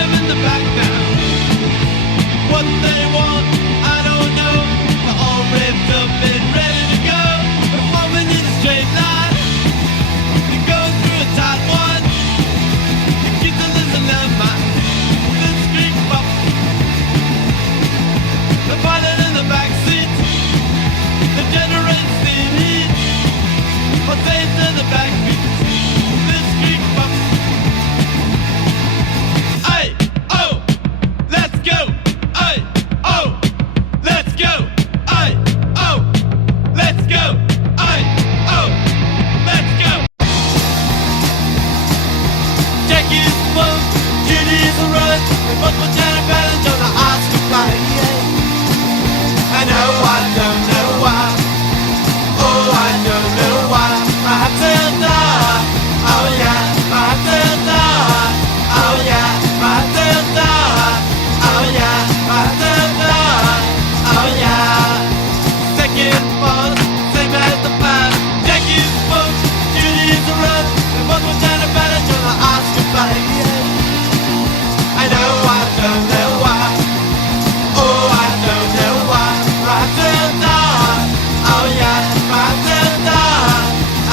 them in the back now. What they want, I don't know. They're all ripped up and ready to go. We're moving in a straight line. They're going through a tight one. The kids are listening to my blitzkrieg bop. The pilot in the back seat, the generator steam heat. What's safe in the back seat? Blitzkrieg bop. Aye, oh, let's go. Aye, oh, let's go. Aye, oh, let's go. Aye, oh, let's go. Jackie's boat, Judy's a run. We both were trying to balance on the ice to fly. I know I don't know why. Oh, I don't know why. My heart will die. Oh yeah, my heart will die. Oh yeah, my heart will die. Oh yeah, my heart will die. Oh yeah. Second boss, same as the past. Jackie's boat, Judy's a run. We both were trying to balance on the ice to fly. I know I don't know why. Oh, I don't know why. My heart will die. Oh yeah, my heart will die.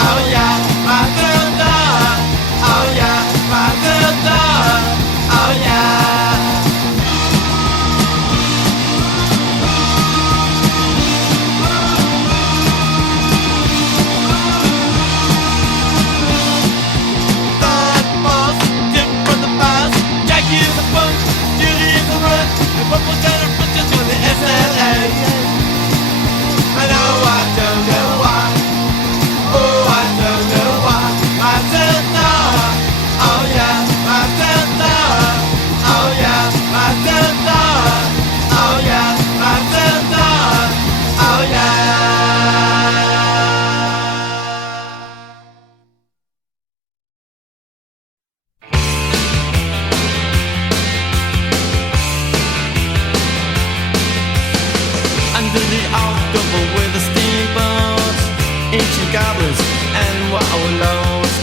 Oh yeah, my heart will die. Oh yeah, my heart will die. Oh yeah. Third boss, tip from the past. Jackie's a boat, Judy's a run. We both were gonna put us on the SLA. I know I don't know why. Oh, I don't know why. My heart die. Oh yeah, my heart die. Oh yeah, my heart die. Oh yeah, my heart die. Oh yeah. Under the October with the steamboats, ancient goblins and wallows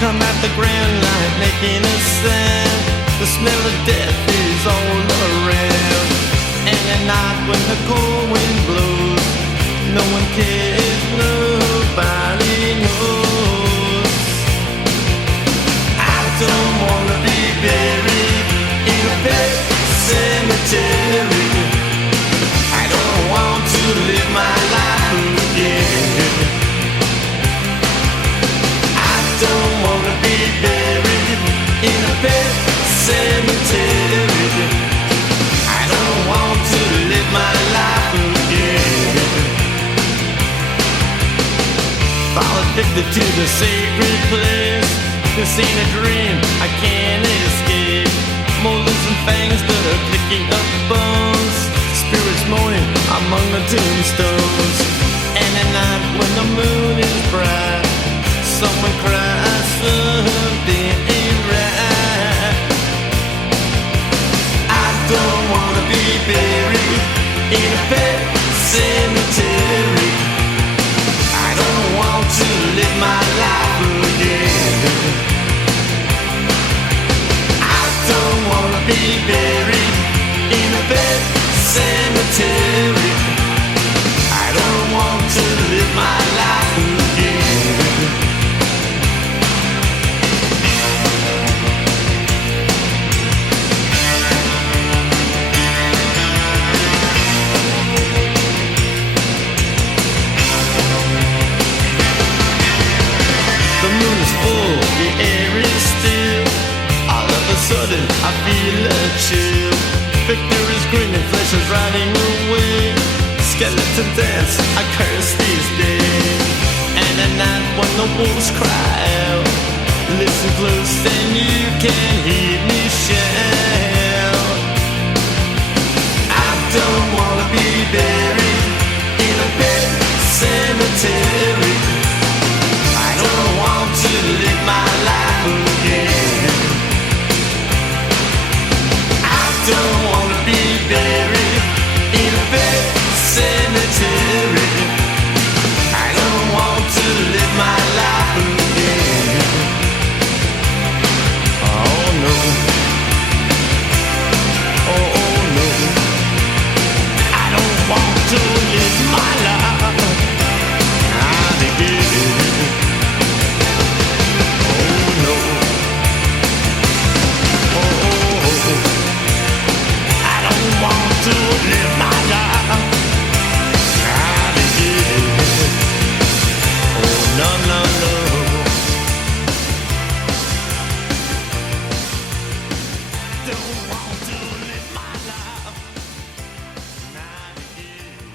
come at the grand line making a sound. The smell of death is all around. And at night when the cold wind blows, no one cares, nobody knows. I don't wanna be buried in a pet cemetery. I don't want to live my life again. I don't want to be buried in a pet cemetery. I don't want to live my life again. Fall addicted to the sacred place. This ain't a dream, I can't escape. Molars and fangs that are picking up bones. Spirits moaning among the tombstones. And at night when the moon is bright, someone cries something ain't right. I don't wanna be buried in a pet cemetery. I don't want to live my life again. I don't wanna be buried in a pet cemetery. I don't want to live my life again. The moon is full, the air is still. All of a sudden I feel a chill. Victor is grinning, flesh is riding away. Skeleton dance, I curse these days. And at night when the wolves cry out, listen close and you can hear me shout. I don't wanna be buried in a pet cemetery. I don't want to live my life again. I don't wanna be buried in a pet cemetery. I don't want to live my life again. Oh no. want to live my life. Not again.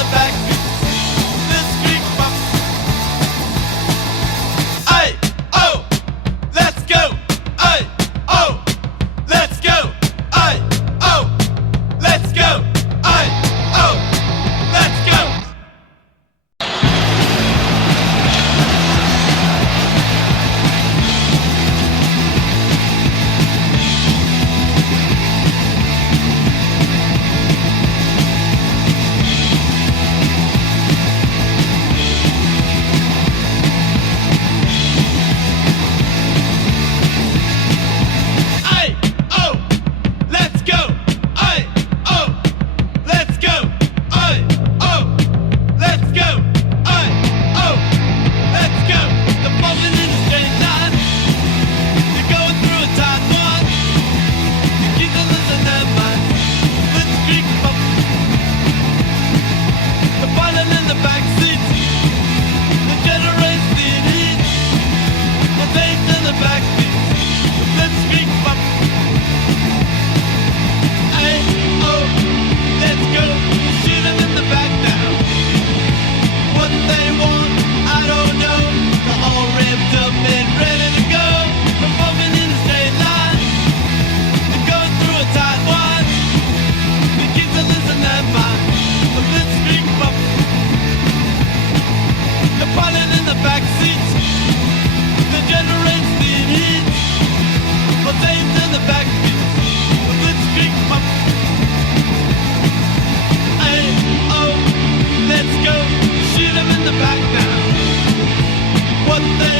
the back seats. Let's creak bump. Aye, oh, let's go. Aye, oh, let's go. Aye, oh, let's go. Aye, oh, let's go. Aye, oh, let's go. Aye, oh, let's go. Aye, oh, let's go. Aye, oh, let's go. The bumping in the straight line. You're going through a tight one. You keep the losing their mind. Let's creak bump. The pilot in the back seat. The generates the heat. The things in the back seat. Let's creak bump. Aye, oh, let's go. Shoot 'em in the back now. What they want, I don't know. They're all revved up and ready to go. They're bumping in the straight line. They're going through a tight one. The kids are losing their mind. The blitzkrieg bump. The pilot in the back seat. The generates the heat. The things in the back seat. The blitzkrieg bump. Aye, oh, let's go. Shoot 'em in the back now. What they